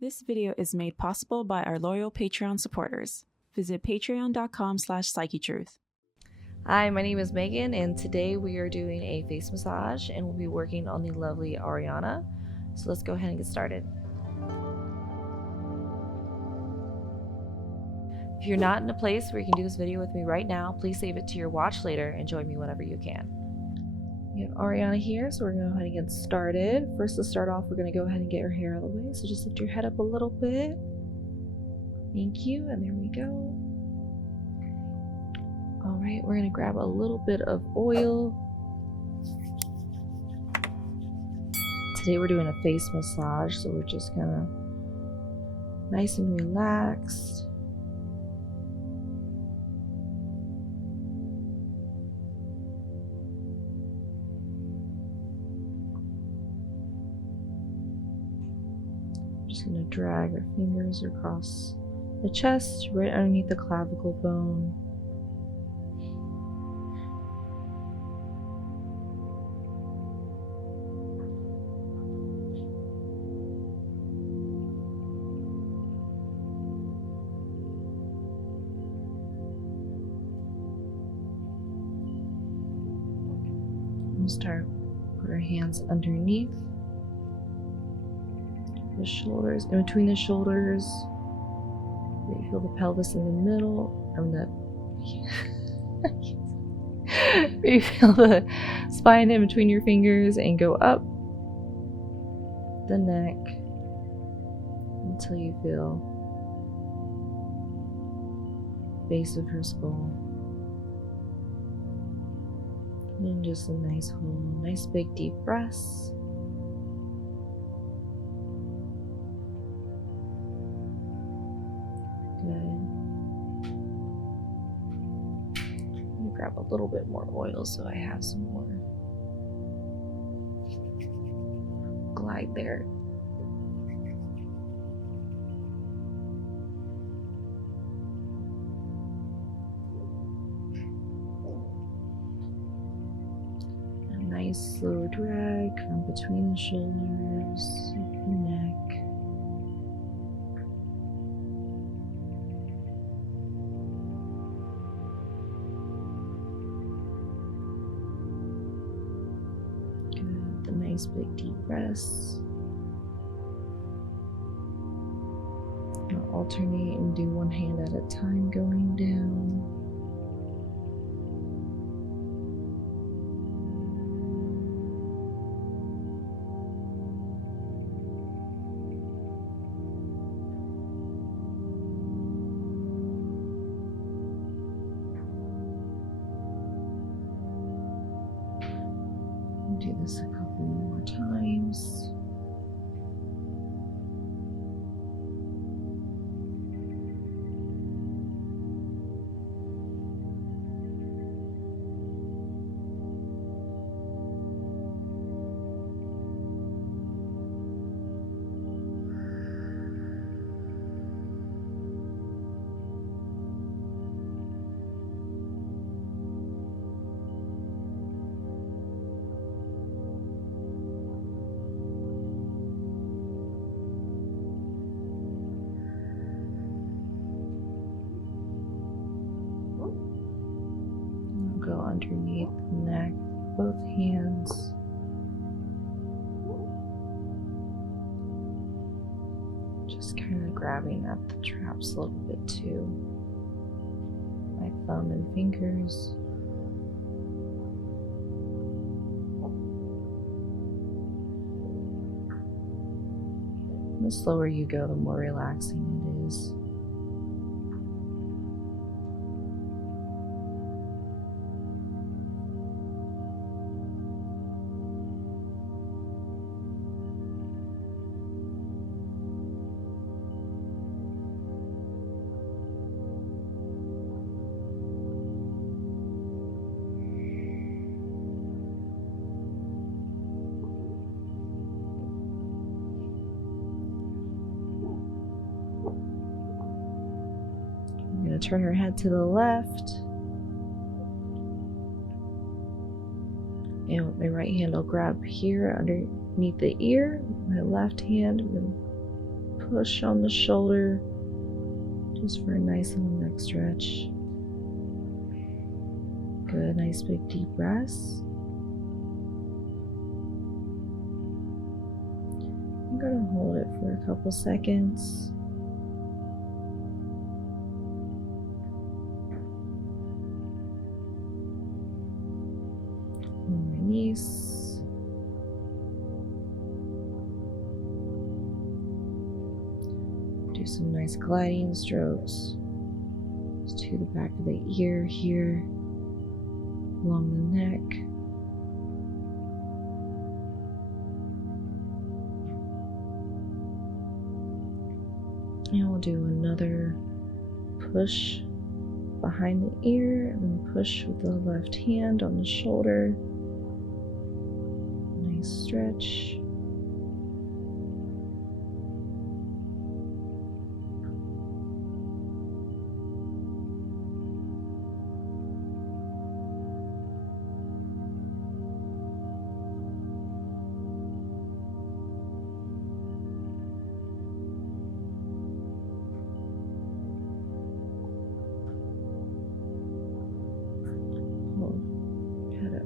This video is made possible by our loyal Patreon supporters. Visit patreon.com/psychetruth. Hi, my name is Megan, and today we are doing a face massage and we'll be working on the lovely Ariana. So let's go ahead and get started. If you're not in a place where you can do this video with me right now, please save it to your watch later and join me whenever you can. We have Ariana here, so we're going to go ahead and get started. First, to start off, we're going to go ahead and get her hair out of the way. So just lift your head up a little bit. Thank you, and there we go. All right, we're going to grab a little bit of oil. Today we're doing a face massage, so we're just going to nice and relaxed. Just going to drag our fingers across the chest, right underneath the clavicle bone. We'll start, put our hands underneath the shoulders, in between the shoulders. You feel the pelvis in the middle, you feel the spine in between your fingers and go up the neck until you feel base of her skull. And then just a nice hold, nice big deep breaths. Grab a little bit more oil so I have some more glide there. A nice slow drag from between the shoulders, the neck. Nice big deep breaths. I'll alternate and do one hand at a time going down. Do this a couple more times. Go underneath the neck, both hands. Just kind of grabbing at the traps a little bit too. My thumb and fingers. The slower you go, the more relaxing it is. Turn her head to the left, and with my right hand I'll grab here underneath the ear. My left hand, I'm going to push on the shoulder just for a nice little neck stretch. Good, nice big deep breaths. I'm going to hold it for a couple seconds. And release. Do some nice gliding strokes just to the back of the ear here, along the neck. And we'll do another push behind the ear and then push with the left hand on the shoulder. Nice stretch.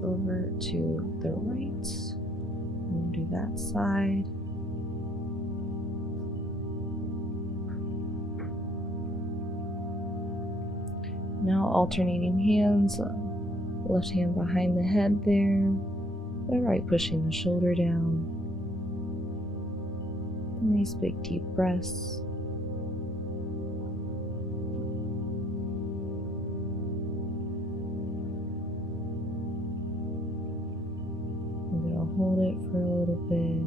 Over to the right. We'll do that side. Now alternating hands, left hand behind the head there, the right pushing the shoulder down. Nice big deep breaths. Hold it for a little bit.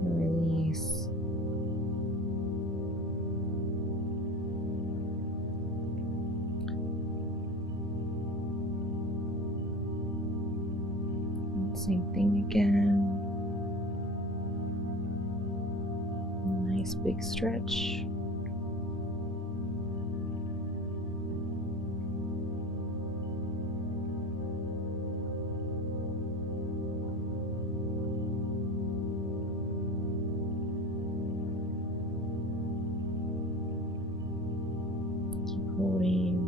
Release. Same thing again. Nice big stretch. Keep holding.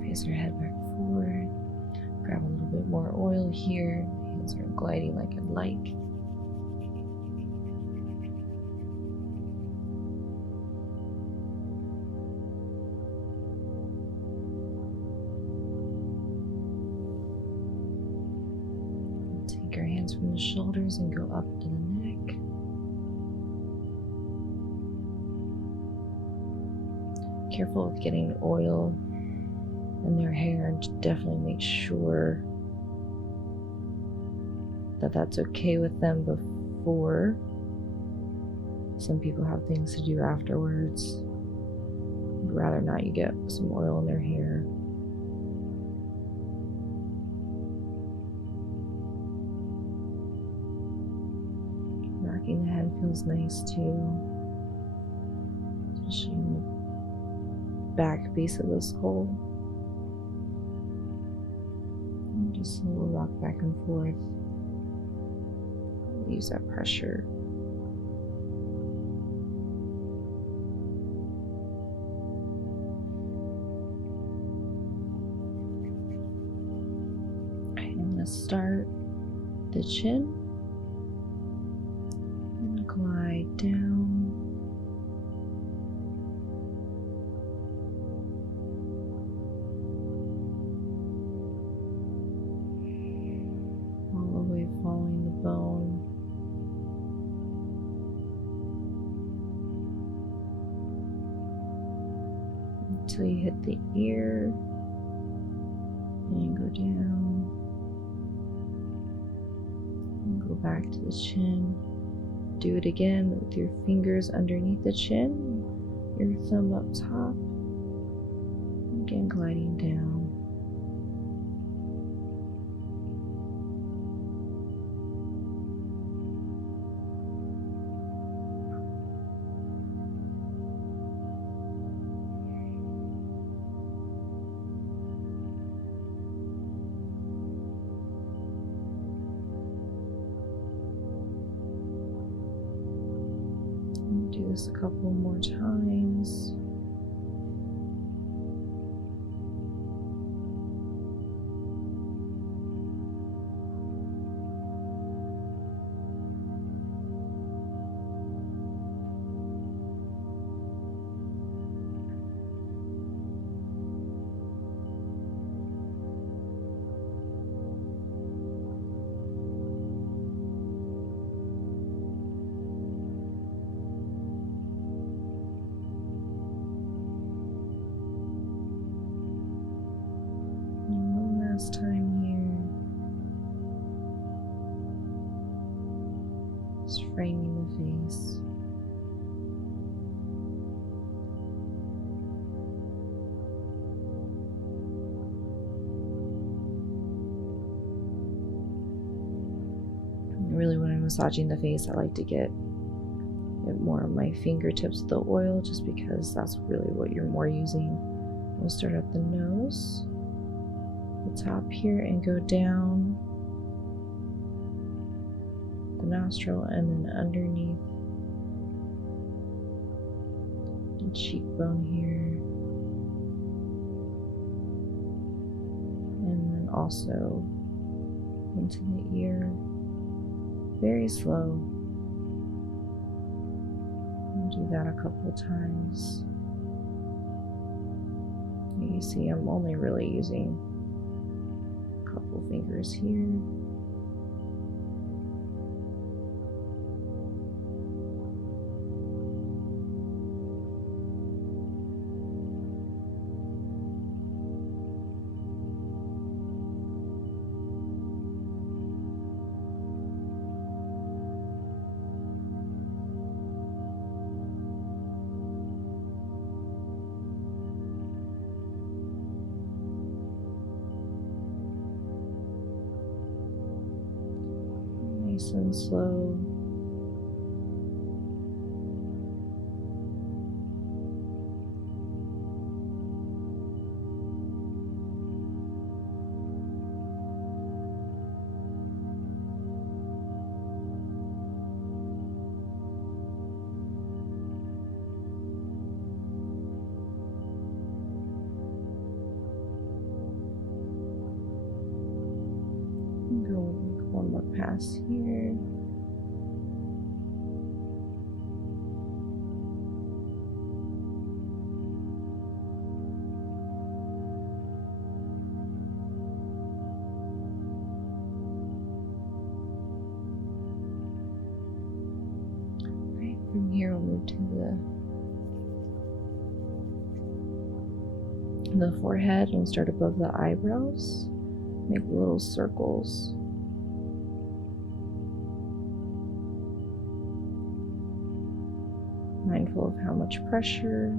Face your head back forward. Grab a little bit more oil here. Hands are gliding like I'd like. Take your hands from the shoulders and go up to the neck. Careful with getting oil in their hair, and definitely make sure that that's okay with them before. Some people have things to do afterwards. I'd rather not you get some oil in their hair. Rocking the head feels nice too, especially in the back base of the skull. Just a little rock back and forth. Use that pressure. I'm going to start the chin and glide down. Following the bone. till you hit the ear and go down and go back to the chin. Do it again with your fingers underneath the chin, your thumb up top, again gliding down. Do this a couple more times. Last time here, just framing the face. Really, when I'm massaging the face, I like to get more of my fingertips of the oil, just because that's really what you're more using. We'll start at the nose, the top here, and go down the nostril, and then underneath the cheekbone here, and then also into the ear. Very slow. I'll do that a couple times. You see, I'm only really using a couple fingers here. Nice and slow. Go make one more pass here. Right, from here we'll move to the forehead, and we'll start above the eyebrows. Make little circles. Mindful of how much pressure.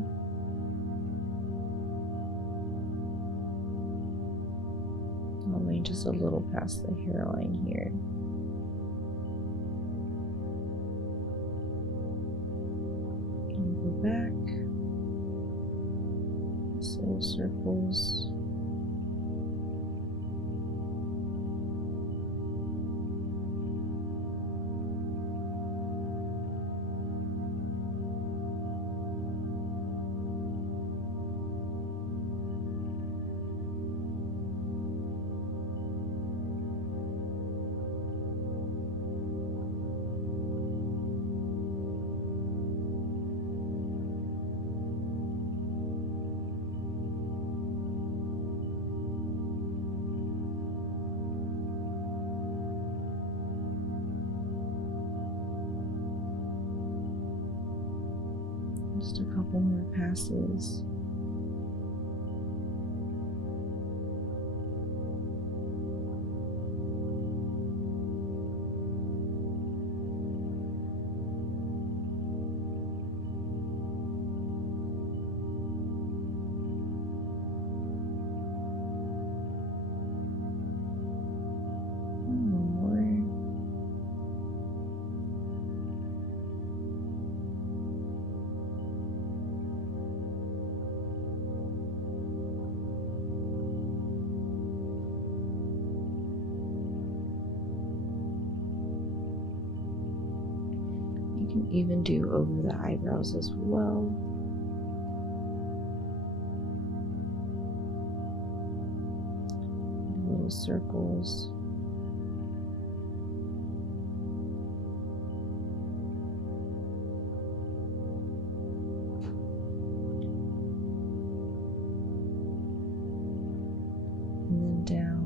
Only just a little past the hairline here. And go back. Just little circles. Just a couple more passes. Even do over the eyebrows as well. Little circles. And then down.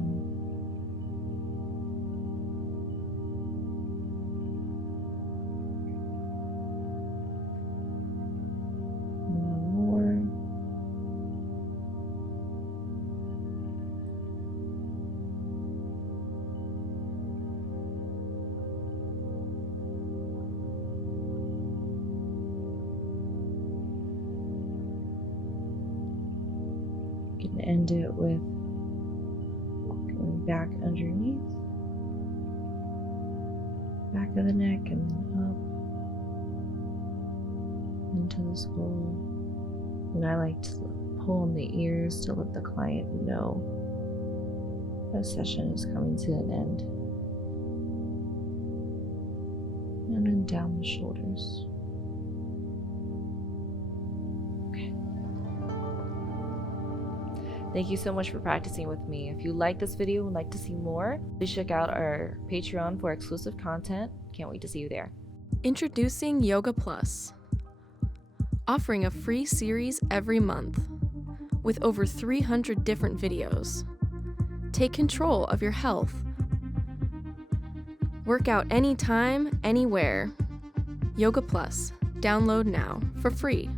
You can end it with going back underneath, back of the neck, and then up into the skull. And I like to pull on the ears to let the client know that session is coming to an end. And then down the shoulders. Thank you so much for practicing with me. If you like this video and would like to see more, please check out our Patreon for exclusive content. Can't wait to see you there. Introducing Yoga Plus, offering a free series every month with over 300 different videos. Take control of your health. Work out anytime, anywhere. Yoga Plus. Download now for free.